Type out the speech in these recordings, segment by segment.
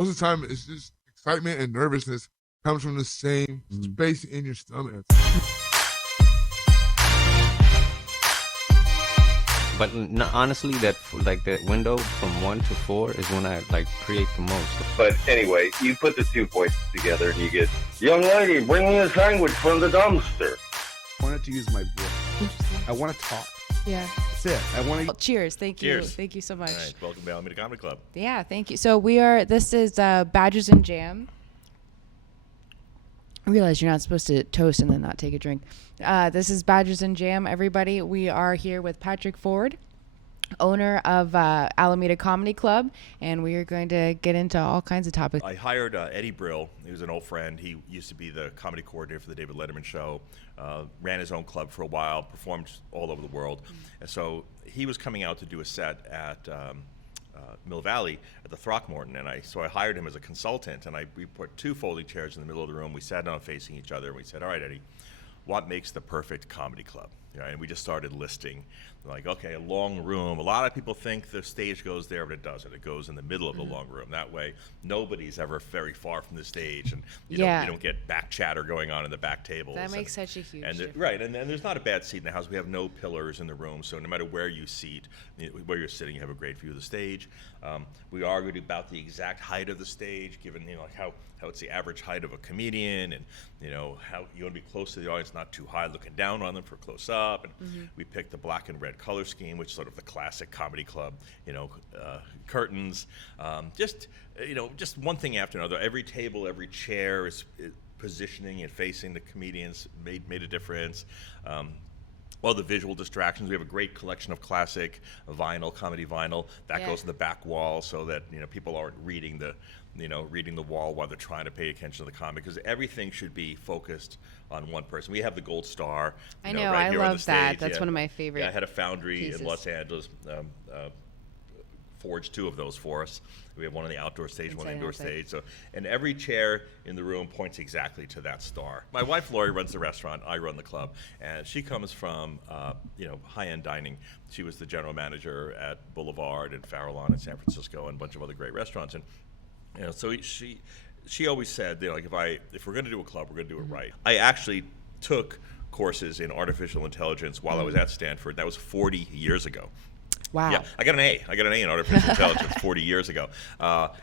Most of the time, it's just excitement and nervousness comes from the same space in your stomach. But honestly, that window from 1 to 4 is when I create the most. But anyway, you put the 2 voices together and you get, young lady, bring me a sandwich from the dumpster. I wanted to use my voice. I want to talk. Yeah. That's it. I want to. Cheers. Thank you. Cheers. Thank you so much. All right, welcome to Alameda Comedy Club. Yeah, thank you. So this is Badgers and Jam. I realize you're not supposed to toast and then not take a drink. This is Badgers and Jam, everybody. We are here with Patrick Ford, owner of Alameda Comedy Club, and we are going to get into all kinds of topics. I hired Eddie Brill. He was an old friend. He used to be the comedy coordinator for the David Letterman show, ran his own club for a while, performed all over the world. And so he was coming out to do a set at Mill Valley at the Throckmorton, and so I hired him as a consultant, and we put 2 folding chairs in the middle of the room. We sat down facing each other, and we said, all right, Eddie, what makes the perfect comedy club? And we just started listing, okay, a long room. A lot of people think the stage goes there, but it doesn't. It goes in the middle of the long room. That way, nobody's ever very far from the stage, and you don't get back chatter going on in the back tables. That makes such a huge difference. Right, and there's not a bad seat in the house. We have no pillars in the room, so no matter where you seat, where you're sitting, you have a great view of the stage. We argued about the exact height of the stage, given how it's the average height of a comedian, and how you want to be close to the audience, not too high, looking down on them for close up. And we picked the black and red color scheme, which is sort of the classic comedy club, curtains, just one thing after another. Every table, every chair is positioning and facing the comedians made a difference. All the visual distractions. We have a great collection of classic vinyl, comedy vinyl that goes in the back wall, so that people aren't reading the wall while they're trying to pay attention to the comic, because everything should be focused on one person. We have the gold star. I know, right I here on the love that. stage. That's one of my favorite. Yeah, I had a foundry pieces in Los Angeles forged 2 of those for us. We have one on the outdoor stage, one indoor stage. So, and every chair in the room points exactly to that star. My wife Lori runs the restaurant. I run the club, and she comes from high-end dining. She was the general manager at Boulevard and Farallon in San Francisco and a bunch of other great restaurants. And so she always said, if we're going to do a club, we're going to do it right. I actually took courses in artificial intelligence while I was at Stanford. That was 40 years ago. Wow. Yeah, I got an A. I got an A in artificial intelligence 40 years ago.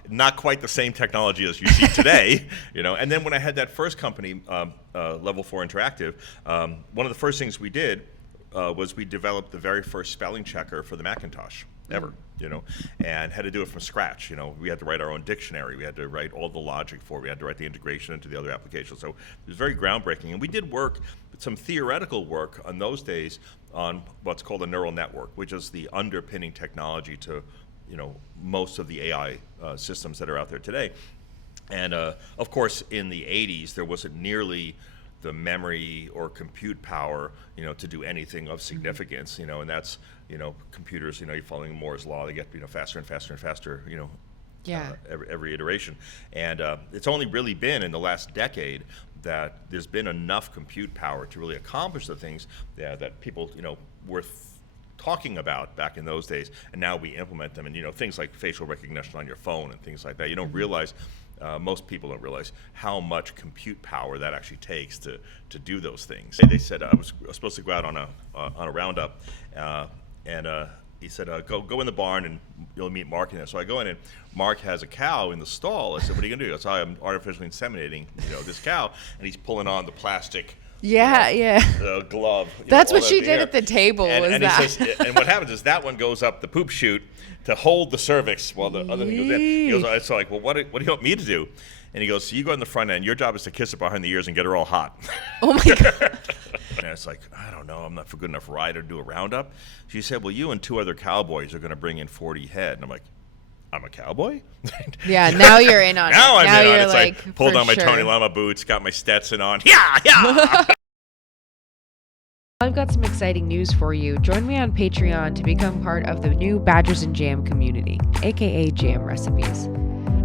Not quite the same technology as you see today, And then when I had that first company, Level 4 Interactive, one of the first things we did was we developed the very first spelling checker for the Macintosh ever, and had to do it from scratch. We had to write our own dictionary. We had to write all the logic for it. We had to write the integration into the other applications. So it was very groundbreaking. And we did some theoretical work on those days on what's called a neural network, which is the underpinning technology to, most of the AI systems that are out there today. And of course, in the 80s, there wasn't nearly the memory or compute power, to do anything of significance, and that's, computers, you're following Moore's law, they get, faster and faster and faster, every iteration. And it's only really been in the last decade that there's been enough compute power to really accomplish the things that people, were talking about back in those days, and now we implement them. And things like facial recognition on your phone and things like that. You don't realize, most people don't realize how much compute power that actually takes to do those things. They said I was supposed to go out on a roundup, and he said, go in the barn and you'll meet Mark in there. So I go in, and Mark has a cow in the stall. I said, what are you gonna do? So I'm artificially inseminating, this cow, and he's pulling on the plastic glove. That's what she did at the table. And he says, and what happens is that one goes up the poop chute to hold the cervix while the other thing goes in. He goes, so well, what do you want me to do? And he goes, so you go in the front end. Your job is to kiss her behind the ears and get her all hot. Oh my God. And it's like, I don't know, I'm not a good enough rider to do a roundup. She said, well, you and 2 other cowboys are going to bring in 40 head. And I'm like, I'm a cowboy? Yeah, now you're in on it. Now I'm in on it. It's like pulled on my Tony Lama boots, got my Stetson on. Yeah. I've got some exciting news for you. Join me on Patreon to become part of the new Badgers and Jam community, aka Jam Recipes.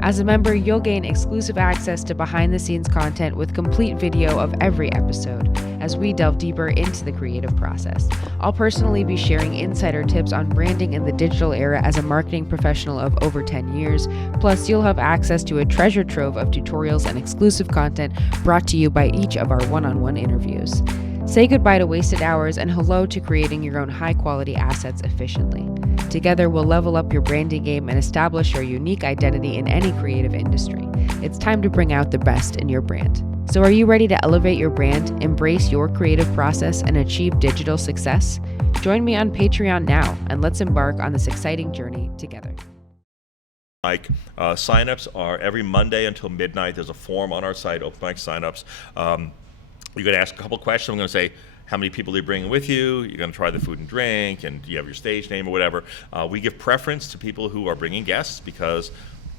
As a member, you'll gain exclusive access to behind-the-scenes content with complete video of every episode, as we delve deeper into the creative process. I'll personally be sharing insider tips on branding in the digital era as a marketing professional of over 10 years. Plus, you'll have access to a treasure trove of tutorials and exclusive content brought to you by each of our one-on-one interviews. Say goodbye to wasted hours and hello to creating your own high-quality assets efficiently. Together, we'll level up your branding game and establish your unique identity in any creative industry. It's time to bring out the best in your brand. So are you ready to elevate your brand, embrace your creative process, and achieve digital success? Join me on Patreon now, and let's embark on this exciting journey together. Mic signups are every Monday until midnight. There's a form on our site, open mic signups. You're going to ask a couple questions. I'm going to say, how many people are you bringing with you? You're going to try the food and drink, and do you have your stage name or whatever. We give preference to people who are bringing guests because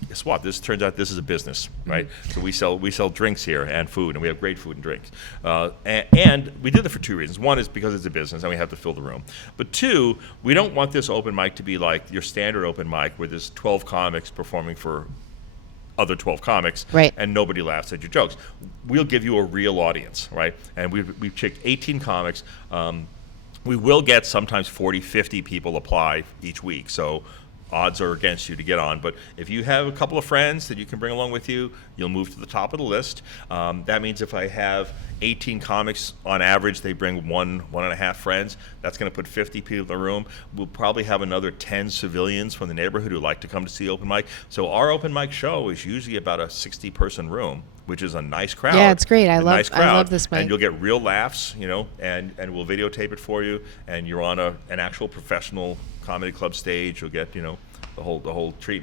guess what? This turns out this is a business, right? So we sell drinks here and food, and we have great food and drinks. And we did it for two reasons. One is because it's a business and we have to fill the room. But two, we don't want this open mic to be like your standard open mic where there's 12 comics performing for other 12 comics, right, and nobody laughs at your jokes. We'll give you a real audience, right? And we've picked 18 comics. We will get sometimes 40, 50 people apply each week. So odds are against you to get on. But if you have a couple of friends that you can bring along with you, you'll move to the top of the list. That means if I have 18 comics on average, they bring one and a half friends. That's going to put 50 people in the room. We'll probably have another 10 civilians from the neighborhood who like to come to see open mic. So our open mic show is usually about a 60-person room, which is a nice crowd. Yeah, it's great. I love this mic. And you'll get real laughs, and we'll videotape it for you. And you're on an actual professional comedy club stage. You'll get, the whole treatment.